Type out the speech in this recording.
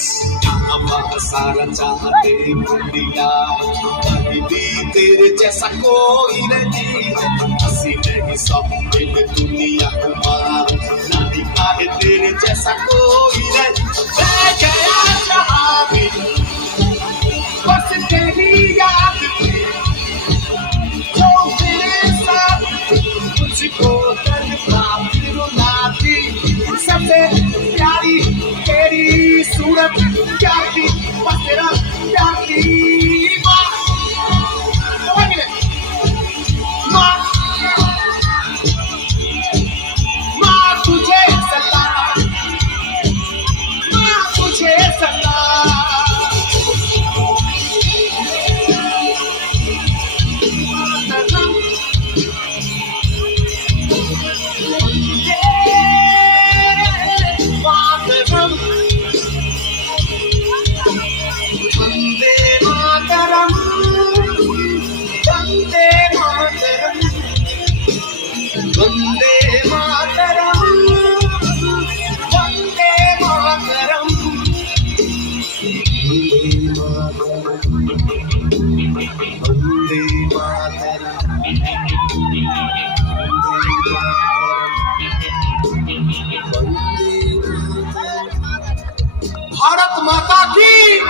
जहाँ सारा चाहते इंडिया, कहीं भी तेरे जैसा कोई नहीं है। हंसी नहीं सब दिन दुनिया कुमार, नहीं काहे तेरे जैसा कोई नहीं। मैं गया जहाँ भी बस तेरी याद थी, जो मेरे साथ मुझको करता फिर रुलाती। सबसे प्यारी तेरी सूरत प्यार की, बस तेरा प्यार की माँ माँ माँ तुझे सलाम, माँ तुझे सलाम। मातरम, वंदे मातरम, वंदे मातरम, वंदे मातरम, वंदे मातरम, वंदे मातरम। भारत माता की।